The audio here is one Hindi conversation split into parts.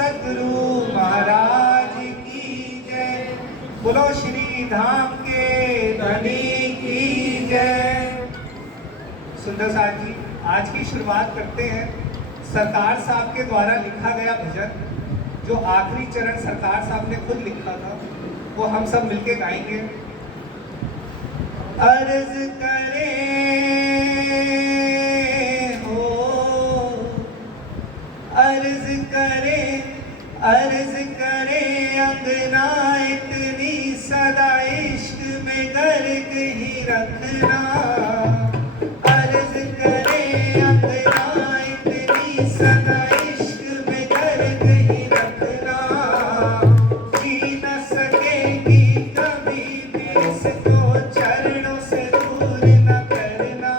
सदगुरु महाराज की जय। बोलो श्री धाम के धनी की जय। सुंदर साहब जी, आज की शुरुआत करते हैं सरकार साहब के द्वारा लिखा गया भजन, जो आखिरी चरण सरकार साहब ने खुद लिखा था, वो हम सब मिलके गाएंगे। अर्ज करे हो, अर्ज करे अंगना इतनी सदा इश्क में गर्क ही रखना। अर्ज करे अंगना इतनी सदा इश्क में गर्क ही रखना। जी न सकेगी कभी भी इसको चरणों से दूर न करना।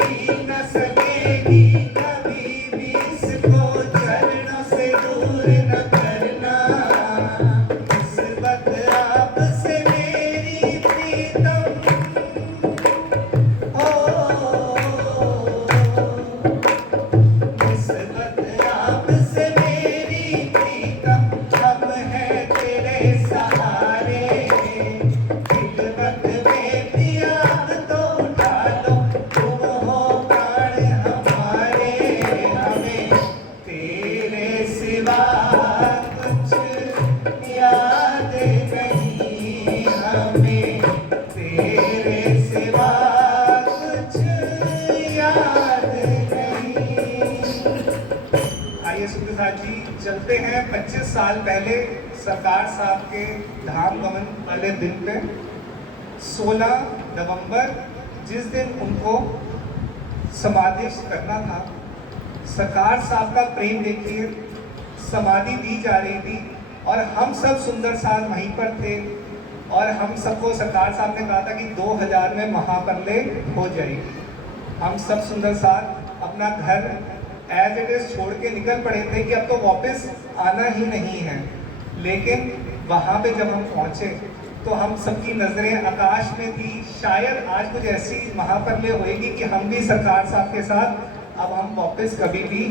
जी न सकेगी कभी भी इसको चरणों से दूर न करना। इस वक्त आपसे मेरी प्रीतम हो, इस वक्त आपसे मेरी प्रीतम, हम हैं तेरे सहारे। खिदमत में भी आप तो उठा लो, तुम हो प्राण हमारे। हमें तेरे सिवा कुछ याद नहीं, हमें तेरे सिवा कुछ याद नहीं। आइए सुप्रसाद जी, चलते हैं 25 साल पहले सरकार साहब के धाम गमन वाले दिन पे, 16 नवंबर, जिस दिन उनको समाधि करना था। सरकार साहब का प्रेम देखिए, समाधि दी जा रही थी और हम सब सुंदर साहब वहीं पर थे और हम सबको सरकार साहब ने कहा था कि 2000 में महाप्रलय हो जाएगी। हम सब सुंदर साहब अपना घर एज इट इज छोड़ के निकल पड़े थे कि अब तो वापस आना ही नहीं है। लेकिन वहाँ पे जब हम पहुँचे तो हम सबकी नजरें आकाश में थी, शायद आज कुछ ऐसी महाप्रलय होएगी कि हम भी सरकार साहब के साथ अब हम वापस कभी भी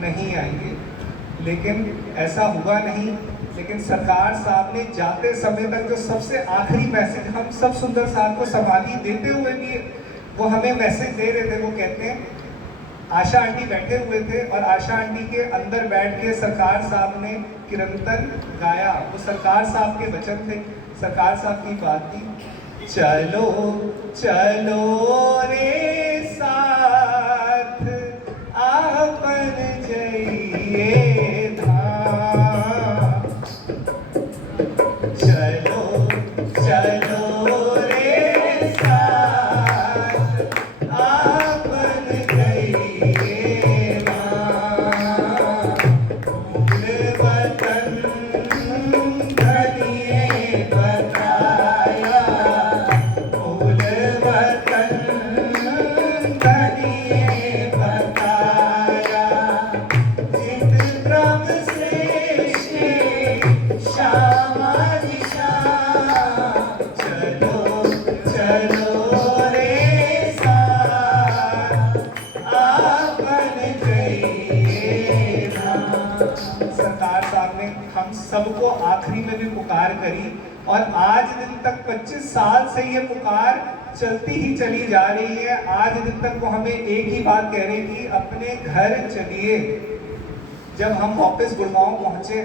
नहीं आएंगे। लेकिन ऐसा हुआ नहीं। लेकिन सरकार साहब ने जाते समय तक जो सबसे आखिरी मैसेज हम सब सुंदर साहब को समाधि देते हुए भी वो हमें मैसेज दे रहे थे। वो कहते हैं, आशा आंटी बैठे हुए थे और आशा आंटी के अंदर बैठ के सरकार साहब ने कीर्तन गाया। वो सरकार साहब के वचन थे, सरकार साहब की बात थी। चलो चलो रे साथ आपन जइए धाम। चलो चलो रे साथ आपन जइए धाम। फूल वतन धनिए बताया, फूल वतन धनिए बताया। जित क्रम श्रेष्ठ श्यामा जी श्याम। चलो चलो रे साथ आपन जइए धाम। सरकार साहब ने हम सबको आखिरी में भी पुकार करी और आज दिन तक 25 साल से ये पुकार चलती ही चली जा रही है। आज दिन तक वो हमें एक ही बात कह रही थी, अपने घर चलिए। जब हम वापस गुड़गांव पहुंचे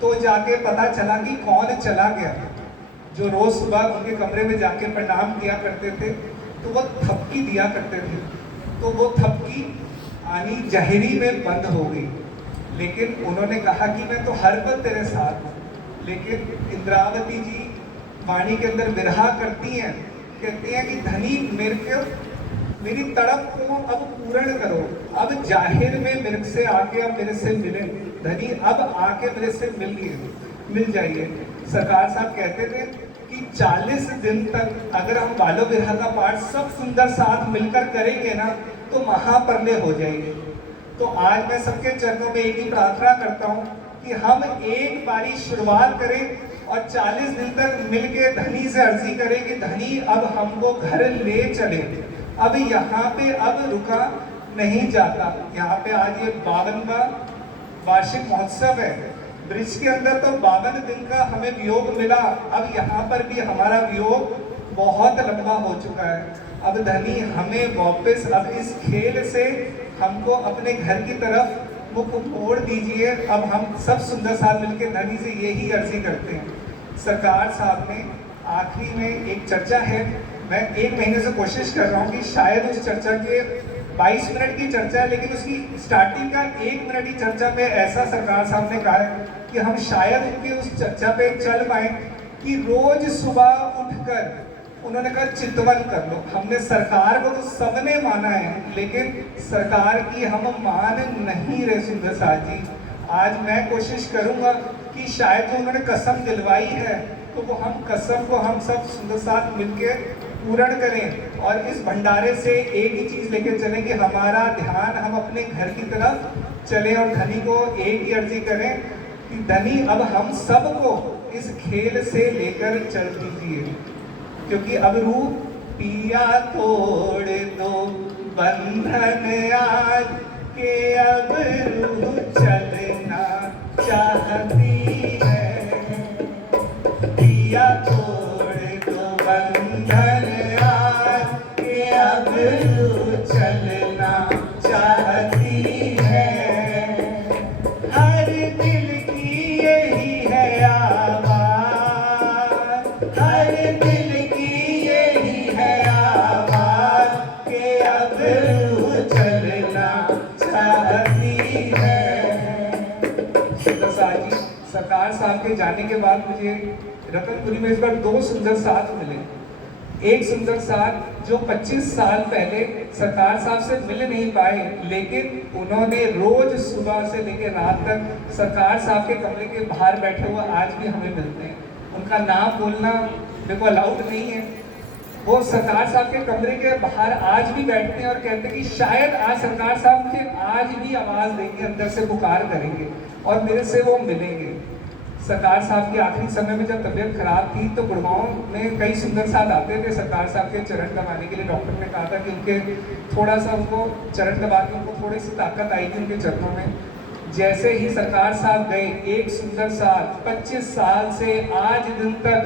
तो जाके पता चला कि कौन चला गया। जो रोज सुबह उनके कमरे में जाके प्रणाम किया करते थे तो वो थपकी दिया करते थे, तो वो थपकी आनी जहरी में बंद हो गई। लेकिन उन्होंने कहा कि मैं तो हर पल तेरे साथ हूँ। लेकिन इंद्रावती जी वाणी के अंदर विरहा करती हैं, कहती हैं कि धनी मेरी तड़प को अब पूर्ण करो। अब जाहिर में मेरे से आके अब मेरे से मिले धनी, अब आके मेरे से मिल जाइए। सरकार साहब कहते थे कि 40 दिन तक अगर हम बालो विरहा का पाठ सब सुंदर साथ मिलकर करेंगे ना तो महाप्रलय हो जाएगी। तो आज मैं सबके चरणों में एक ही प्रार्थना करता हूँ कि हम एक बारी शुरुआत करें और 40 दिन तक मिलके धनी से अर्जी करें कि धनी अब हमको घर ले चले। अब यहाँ पे अब रुका नहीं जाता। यहाँ पे आज ये 52वां वार्षिक महोत्सव है। ब्रिज के अंदर तो 52 दिन का हमें वियोग मिला, अब यहाँ पर भी हमारा वियोग बहुत लंबा हो चुका है। अब धनी हमें वापस अब इस खेल से हमको अपने घर की तरफ मुख मोड़ दीजिए। अब हम सब सुंदर साथ मिलकर धनी से यही अर्जी करते हैं। सरकार साहब ने आखिरी में एक चर्चा है, मैं 1 महीने से कोशिश कर रहा हूँ कि शायद उस चर्चा के 22 मिनट की चर्चा है, लेकिन उसकी स्टार्टिंग का 1 मिनट की चर्चा पे ऐसा सरकार साहब ने कहा है कि हम शायद उनकी उस चर्चा पे चल पाए कि रोज सुबह उठकर उन्होंने कहा चितवन कर लो। हमने सरकार को तो सबने माना है, लेकिन सरकार की हम मान नहीं रहे सुंदर साथ जी। आज मैं कोशिश करूंगा कि शायद जो उन्होंने कसम दिलवाई है तो वो हम कसम को हम सब सुंदर साथ मिलकर पूर्ण करें और इस भंडारे से एक ही चीज लेकर चलें कि हमारा ध्यान हम अपने घर की तरफ चलें। और धनी को एक ही अर्जी करें कि धनी अब हम सबको इस खेल से लेकर चल दीजिए, क्योंकि अब रूप पिया तोड़ दो बंधन आज के, अब रूह चलना चाहती है। पिया तोड़ दो बंधन आज के, अब रूह चलना चाहती है। हर दिल की यही है आवाज, हर दिल की यही है आवाज के, अब रूह चलना चाहती है। सरकार साहब के जाने के बाद मुझे रतनपुरी में इस बार 2 सुंदर साथ मिले। एक सुंदर साथ जो 25 साल पहले सरकार साहब से मिल नहीं पाए, लेकिन उन्होंने रोज सुबह से लेकर रात तक सरकार साहब के कमरे के बाहर बैठे हुए आज भी हमें मिलते हैं। उनका नाम बोलना मेरे को अलाउड नहीं है। वो सरकार साहब के कमरे के बाहर आज भी बैठते हैं और कहते हैं कि शायद आज सरकार साहब मुझे आज भी आवाज देंगे, अंदर से पुकार करेंगे और मेरे से वो मिलेंगे। सरकार साहब की आखिरी समय में जब तबीयत खराब थी तो गुड़गांव में कई सुंदर साथ आते थे सरकार साहब के चरण दबाने के लिए। डॉक्टर ने कहा था कि उनके थोड़ा सा उनको चरण दबा के उनको थोड़ी सी ताकत आई थी उनके चरणों में। जैसे ही सरकार साहब गए, एक सुंदर साथ 25 साल से आज दिन तक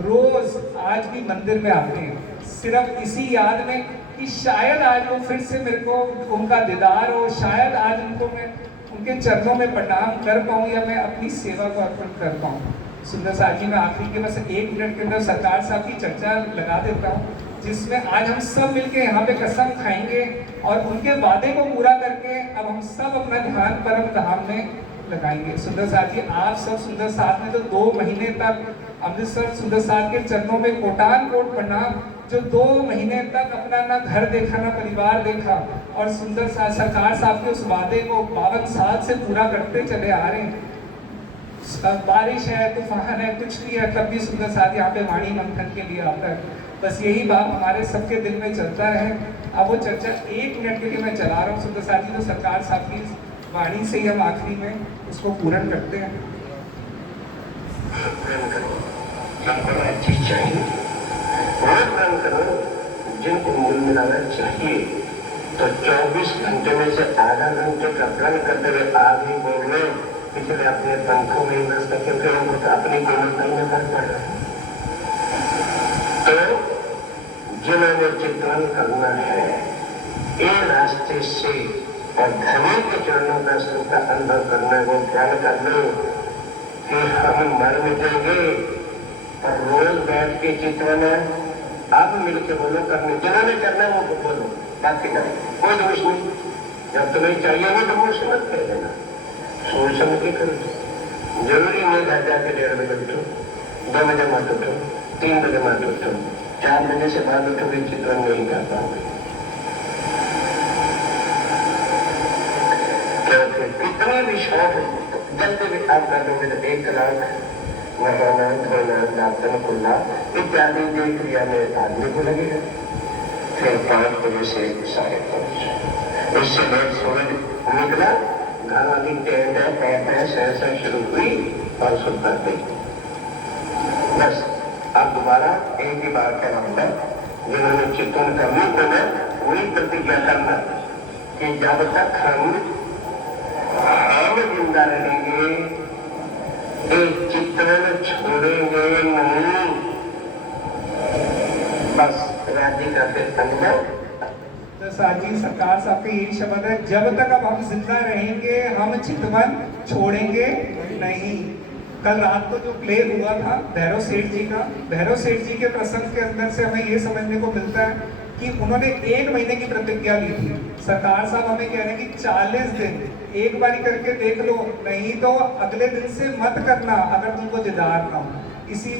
रोज आज भी मंदिर में आते हैं, सिर्फ इसी याद में कि शायद आज वो फिर से मेरे को उनका दीदार हो, शायद आज उनको मैं उनके चरणों में प्रणाम कर पाऊँ या मैं अपनी सेवा को अर्पण कर पाऊँ। सुंदर साथ जी, मैं आखिरी के बस 1 मिनट के अंदर सरकार साहब की चर्चा लगा देता हूँ, जिसमें आज हम सब मिलके यहाँ पे कसम खाएंगे और उनके वादे को पूरा करके अब हम सब अपना ध्यान परम धाम में लगाएंगे। सुंदर साथ जी, आप सब सुंदर साथ में तो 2 महीने तक अमृतसर सुंदर साथ के चरणों में कोटान कोट प्रणाम, जो 2 महीने तक अपना ना घर देखा ना परिवार देखा और सुंदर साथ सरकार साहब के उस वादे को 52 साल से पूरा करते चले आ रहे हैं। बारिश है, तूफान है, कुछ भी है, तब भी सुंदर साथ यहाँ पे वाणी मंथन के लिए आता है। बस यही बात हमारे सबके दिल में चलता रहे। अब वो चर्चा 1 मिनट के लिए मैं चला रहा हूँ सुंदर साथ जी, तो सरकार साहब की वाणी से ही हम आखिरी में उसको पूर्ण करते हैं। जिनको मूल मिलाना चाहिए तो 24 घंटे में से आधा घंटे का प्रण करते हुए आगे बोल रहे, पिछले अपने पंखों में व्यस्त, क्योंकि उनको तो अपनी कोमलता में कर पड़ रहा है। तो जिन्होंने चित्रण करना है इन रास्ते से और धनी के चरणों का सुख का अनुभव करना है, वो ख्याल कर लो कि हम मर मिटेंगे और रोज बैठ के चित्रण है। आप मिलकर बोलो, करने जिन्होंने करना है वो बोलो, बाकी ना कोई दोष नहीं। जब तुम्हें चाहिए हो तो मुझसे मत कह देना, सोच समझ के करो। जरूरी नहीं घर जाके 1:30 बजे उठो, 2 बजे मत उठो, 3 बजे मत उठो, 4 बजे से बाद उठोगे चित्रण नहीं कर पाओगे। क्योंकि कितने भी शौक जल्दी भी आप कर दोगे तो 1 कलाक नहाना धोना दातन खुलना इत्यादि जो क्रिया में आदमी को लगेगा। फिर 5 बजे से 5:30 इससे लेट सूरज निकला, घर वाली टेंट है सहसा शुरू हुई और सुन कर गई। बस अब दोबारा एक ही बात कहना, जिन्होंने चित्रण करने को मैं वही प्रतिज्ञा करना कि जब तक हम हम जिंदा रहेंगे, एक चित्रण छोड़ेंगे नहीं। बस राधिका के अंदर तो साजी सरकार साहब के यही शब्द है, जब तक अब हम जिंदा रहेंगे हम चितवन छोड़ेंगे नहीं। कल रात को जो प्ले हुआ था भैरव सेठ जी का, भैरव सेठ जी के प्रसंग के अंदर से हमें ये समझने को मिलता है कि उन्होंने 1 महीने की प्रतिज्ञा ली थी। सरकार साहब हमें कह रहे हैं कि 40 दिन एक बारी करके देख लो, नहीं तो अगले दिन से मत करना अगर तुमको जुझार ना हो। इसी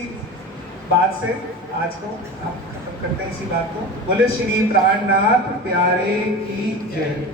बात से आज को हम खत्म करते हैं, इसी बात को। बोले श्री प्राणनाथ प्यारे की जय।